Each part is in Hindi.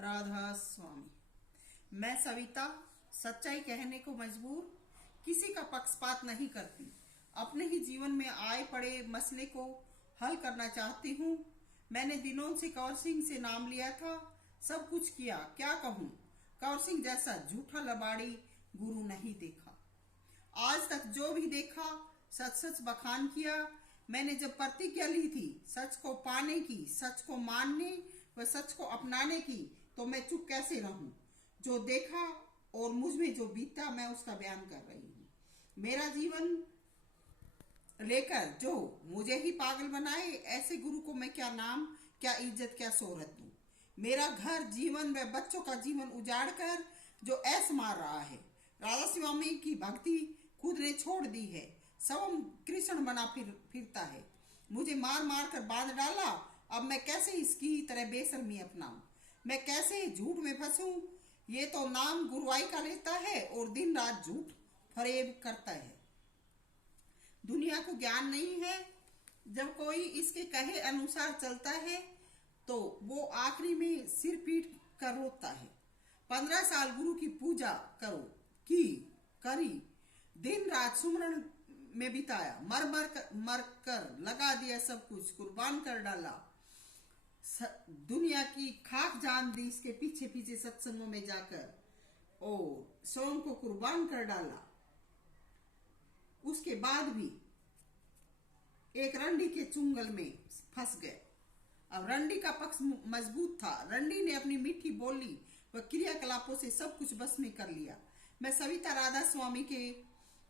राधा स्वामी। मैं सविता सच्चाई कहने को मजबूर, किसी का पक्षपात नहीं करती। अपने ही जीवन में आए पड़े मसले को हल करना चाहती हूँ। मैंने दिनों से कौर सिंह से नाम लिया था, सब कुछ किया, क्या कहूँ। कौर सिंह जैसा झूठा लबाड़ी गुरु नहीं देखा। आज तक जो भी देखा सच सच बखान किया। मैंने जब प्रतिज्ञा ली थी सच को पाने की, सच को मानने व सच को अपनाने की, तो मैं चुप कैसे रहूं। जो देखा और मुझ में जो बीता मैं उसका बयान कर रही हूँ। मेरा जीवन लेकर जो मुझे ही पागल बनाए, ऐसे गुरु को मैं क्या नाम, क्या इज्जत, क्या शोहरत दूं। मेरा घर, जीवन व बच्चों का जीवन उजाड़ कर जो ऐस मार रहा है। राधा स्वामी की भक्ति खुद ने छोड़ दी है, स्वयं कृष्ण बना फिरता है। मुझे मार मार कर बांध डाला। अब मैं कैसे इसकी तरह बेशर्मी अपनाऊं, मैं कैसे झूठ में फंसूं। ये तो नाम गुरुआई का लेता है और दिन रात झूठ फरेब करता है। दुनिया को ज्ञान नहीं है। जब कोई इसके कहे अनुसार चलता है तो वो आखिरी में सिर पीट कर रोता है। 15 साल गुरु की पूजा करी, दिन रात सुमरन में बिताया, मर कर लगा दिया, सब कुछ कुर्बान कर डाला। दुनिया की खाक जान दी इसके पीछे पीछे सत्संगों में जाकर, और स्वयं को कुर्बान कर डाला। उसके बाद भी एक रंडी के चुंगल में फंस गए। अब रंडी का पक्ष मजबूत था। रंडी ने अपनी मीठी बोली व क्रियाकलापों से सब कुछ बस में कर लिया। मैं सविता राधा स्वामी के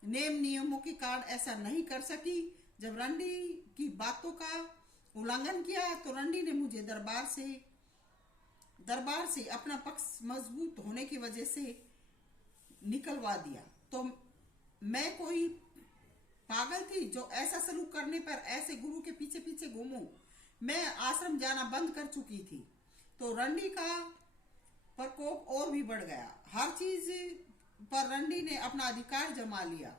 नेम नियमों के कारण ऐसा नहीं कर सकी। जब रंडी की बातों का उल्लंघन किया तो रंडी ने मुझे दरबार से अपना पक्ष मजबूत होने की वजह से निकलवा दिया। तो मैं कोई पागल थी जो ऐसा सलूक करने पर ऐसे गुरु के पीछे पीछे घूमूं। मैं आश्रम जाना बंद कर चुकी थी तो रंडी का प्रकोप और भी बढ़ गया। हर चीज पर रंडी ने अपना अधिकार जमा लिया।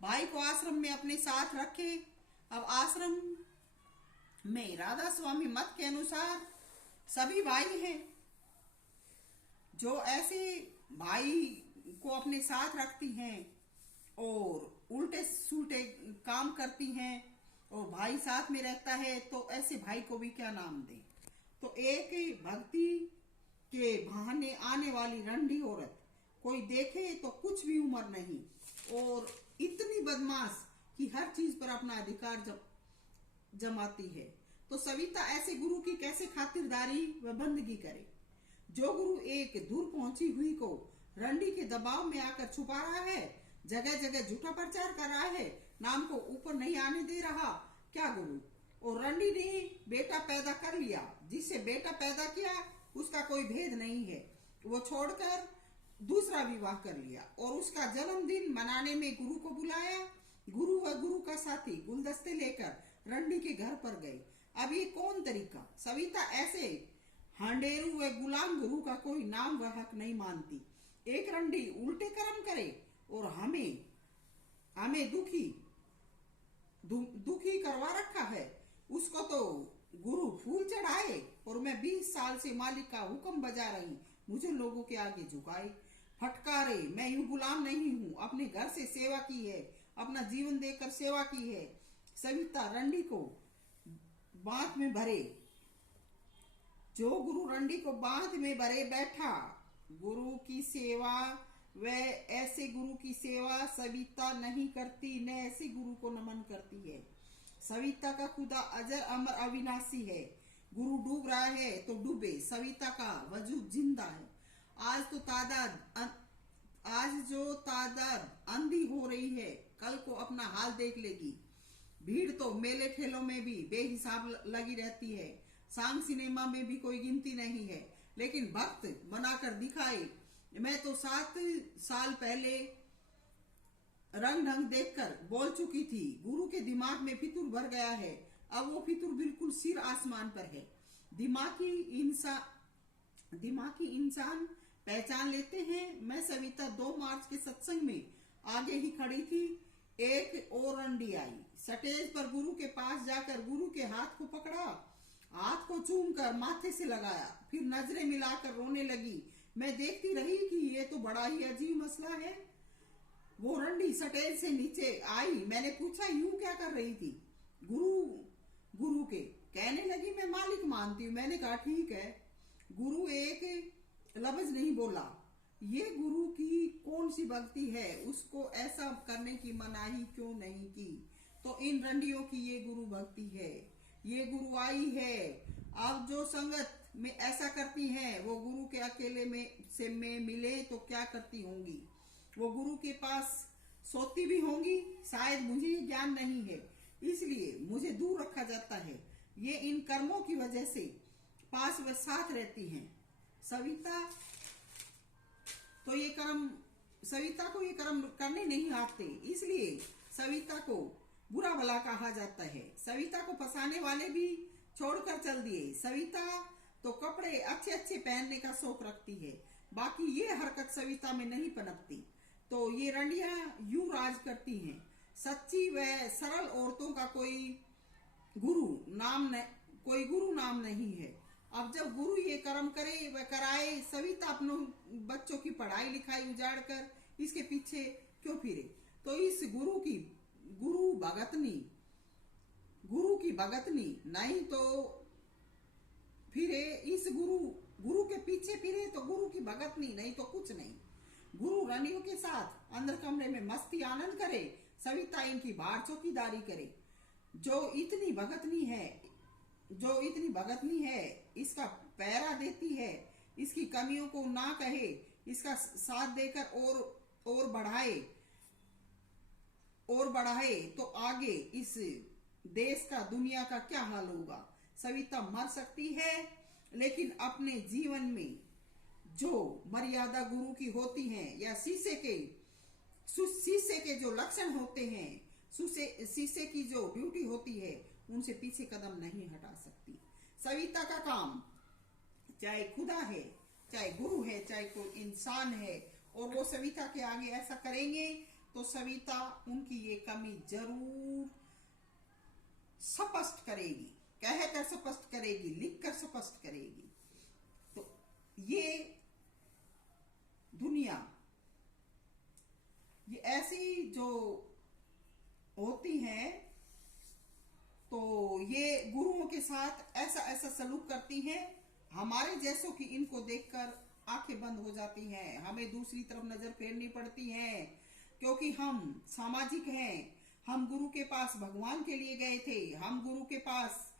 भाई को आश्रम में अपने साथ रखे। अब आश्रम में राधा स्वामी मत के अनुसार सभी भाई हैं। जो ऐसे भाई को अपने साथ रखती हैं और उल्टे सुलटे काम करती हैं और भाई साथ में रहता है, तो ऐसे भाई को भी क्या नाम दे। तो एक भक्ति के बहाने आने वाली रंडी औरत कोई देखे तो कुछ भी उम्र नहीं, और इतनी बदमाश कि हर चीज पर अपना अधिकार जमाती है। तो सविता ऐसे गुरु की कैसे खातिरदारी व बंदगी करे। जो गुरु एक दूर पहुंची हुई को रंडी के दबाव में आकर छुपा रहा है, जगह जगह झूठा प्रचार कर रहा है, नाम को ऊपर नहीं आने दे रहा, क्या गुरु। और रंडी ने बेटा पैदा कर लिया। जिससे बेटा पैदा किया उसका कोई भेद नहीं है। वो छोड़कर दूसरा विवाह कर लिया और उसका जन्मदिन मनाने में गुरु को बुलाया। गुरु व गुरु का साथी गुलदस्ते लेकर रंडी के घर पर गए। अब ये कौन तरीका। सविता ऐसे हांडेरू व गुलाम गुरु का कोई नाम व हक नहीं मानती। एक रंडी उल्टे कर्म करे और हमें दुखी करवा रखा है। उसको तो गुरु फूल चढ़ाए और मैं 20 साल से मालिक का हुक्म बजा रही, मुझे लोगों के आगे झुकाए, फटकारे। मैं यूं गुलाम नहीं हूं। अपने घर से सेवा की है, अपना जीवन देकर सेवा की है। सविता रंडी को बांध में भरे। जो गुरु रंडी को बांध में भरे बैठा, गुरु की सेवा व ऐसे गुरु की सेवा सविता नहीं करती, न ऐसे गुरु को नमन करती है। सविता का खुदा अजर अमर अविनाशी है। गुरु डूब रहा है तो डूबे, सविता का वजूद जिंदा है। आज जो तादाद अंधी हो रही है, कल को अपना हाल देख लेगी। भीड़ तो मेले ठेलों में भी बेहिसाब लगी रहती है, सांग सिनेमा में भी कोई गिनती नहीं है, लेकिन भक्त बनाकर दिखाए। मैं तो 7 साल पहले रंग ढंग देखकर बोल चुकी थी। गुरु के दिमाग में फितूर भर गया है। अब वो फितूर बिल्कुल सिर आसमान पर है। दिमागी इंसान पहचान लेते हैं। मैं सविता 2 मार्च के सत्संग में आगे ही खड़ी थी। एक और रंडी आई, स्टेज पर गुरु के पास जाकर गुरु के हाथ को पकड़ा। हाथ को चूम कर माथे से लगाया, फिर नजरें मिलाकर रोने लगी। मैं देखती रही कि ये तो बड़ा ही अजीब मसला है। वो रंडी स्टेज से नीचे आई। मैंने पूछा, यूं क्या कर रही थी? गुरु के कहने लगी, मैं मालिक मानती हूँ। मैंने कहा, ठीक है। गुरु एक लफ्ज नहीं बोला। ये गुरु की कौन सी भक्ति है, उसको ऐसा करने की मनाही क्यों नहीं की? तो इन रंडियों की ये गुरु भक्ति है, ये गुरु आई है। अब जो संगत में ऐसा करती हैं, वो गुरु के अकेले में मिले तो क्या करती होंगी? वो गुरु के पास सोती भी होंगी। शायद मुझे ये ज्ञान नहीं है, इसलिए मुझे दूर रखा जाता है। ये इन कर्मों की वजह से पास व साथ रहती हैं। सविता को ये कर्म करने नहीं आते, इसलिए सविता को बुरा भला कहा जाता है। सविता को फंसाने वाले भी छोड़कर चल दिए। सविता तो कपड़े अच्छे अच्छे पहनने का शौक रखती है, बाकी ये हरकत सविता में नहीं पनपती। तो ये रंडियां यूं राज करती हैं। सच्ची व सरल औरतों का कोई गुरु नाम नहीं है। अब जब गुरु ये कर्म करे व कराए, सविता अपनों बच्चों की पढ़ाई लिखाई उजाड़ कर इसके पीछे क्यों फिरे? तो इस गुरु की भगतनी नहीं तो फिरे। इस गुरु के पीछे फिरे तो गुरु की भगतनी नहीं तो कुछ नहीं। गुरु रानियों के साथ अंदर कमरे में मस्ती आनंद करे, सविता इनकी बाहर चौकीदारी करे। जो इतनी भगतनी है, इसका पहरा देती है, इसकी कमियों को ना कहे, इसका साथ देकर और बढ़ाए तो आगे इस देश का, दुनिया का क्या हाल होगा? सविता मर सकती है, लेकिन अपने जीवन में जो मर्यादा गुरु की होती है या शीशे के जो लक्षण होते हैं, शीशे की जो ड्यूटी होती है, उनसे पीछे कदम नहीं हटा सकती। सविता का काम, चाहे खुदा है, चाहे गुरु है, चाहे कोई इंसान है, और वो सविता के आगे ऐसा करेंगे तो सविता उनकी ये कमी जरूर स्पष्ट करेगी, कहकर स्पष्ट करेगी, लिखकर स्पष्ट करेगी। तो ये दुनिया ये ऐसी जो होती है, तो ये गुरुओं के साथ ऐसा सलूक करती हैं। हमारे जैसों की इनको देखकर आंखें बंद हो जाती हैं, हमें दूसरी तरफ नजर फेरनी पड़ती है, क्योंकि हम सामाजिक हैं। हम गुरु के पास भगवान के लिए गए थे। हम गुरु के पास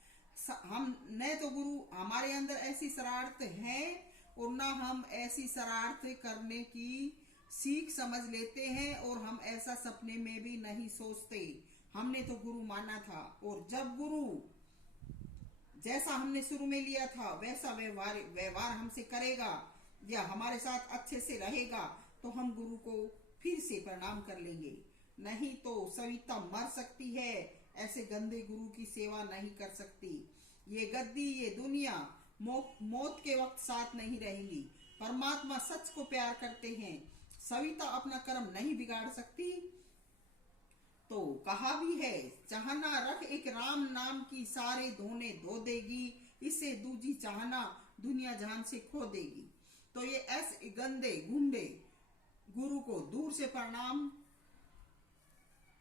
गुरु हमारे अंदर ऐसी शरारत है, और ना हम ऐसी शरारत करने की सीख समझ लेते हैं, और हम ऐसा सपने में भी नहीं सोचते। हमने तो गुरु माना था, और जब गुरु जैसा हमने शुरू में लिया था वैसा व्यवहार हमसे करेगा या हमारे साथ अच्छे से रहेगा, तो हम गुरु को फिर से प्रणाम कर लेंगे। नहीं तो सविता मर सकती है, ऐसे गंदे गुरु की सेवा नहीं कर सकती। ये गद्दी, ये दुनिया मौत के वक्त साथ नहीं रहेंगी। परमात्मा सच को प्यार करते हैं। सविता अपना कर्म नहीं बिगाड़ सकती। तो कहा भी है, चाहना रख एक राम नाम की, सारे धोने धो देगी, इसे दूजी चाहना दुनिया जहान से खो देगी। तो ये ऐसे गंदे गुंडे गुरु को दूर से प्रणाम,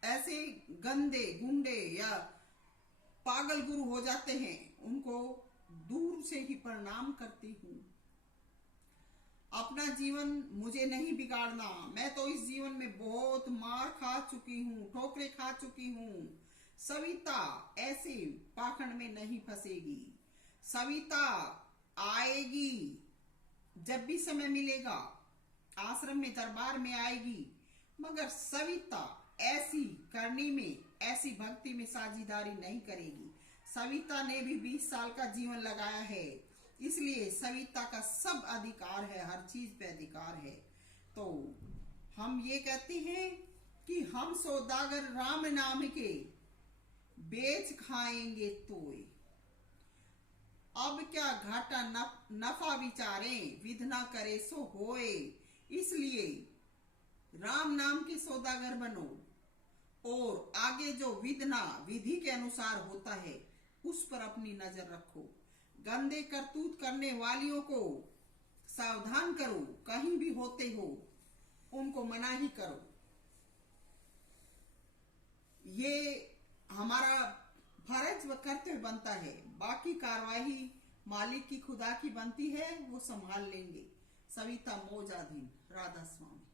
ऐसे गंदे गुंडे या पागल गुरु हो जाते हैं, उनको दूर से ही प्रणाम करती हूँ। अपना जीवन मुझे नहीं बिगाड़ना। मैं तो इस जीवन में बहुत मार खा चुकी हूँ, ठोकरें खा चुकी हूँ। सविता ऐसे पाखंड में नहीं फंसेगी। सविता आएगी, जब भी समय मिलेगा आश्रम में, दरबार में आएगी, मगर सविता ऐसी करनी में, ऐसी भक्ति में साझेदारी नहीं करेगी। सविता ने भी 20 साल का जीवन लगाया है, इसलिए सविता का सब अधिकार है, हर चीज पे अधिकार है। तो हम ये कहते हैं कि हम सौदागर राम नाम के, बेच खाएंगे तोय। अब क्या घाटा नफा विचारें, विधना करे सो होए। इसलिए राम नाम के सौदागर बनो, और आगे जो विधना विधि के अनुसार होता है उस पर अपनी नजर रखो। गंदे करतूत करने वालियों को सावधान करो, कहीं भी होते हो उनको मनाही करो। ये हमारा फर्ज व कर्तव्य बनता है। बाकी कार्यवाही मालिक की खुदा की बनती है, वो संभाल लेंगे। सविता मोजाधीन, राधा स्वामी।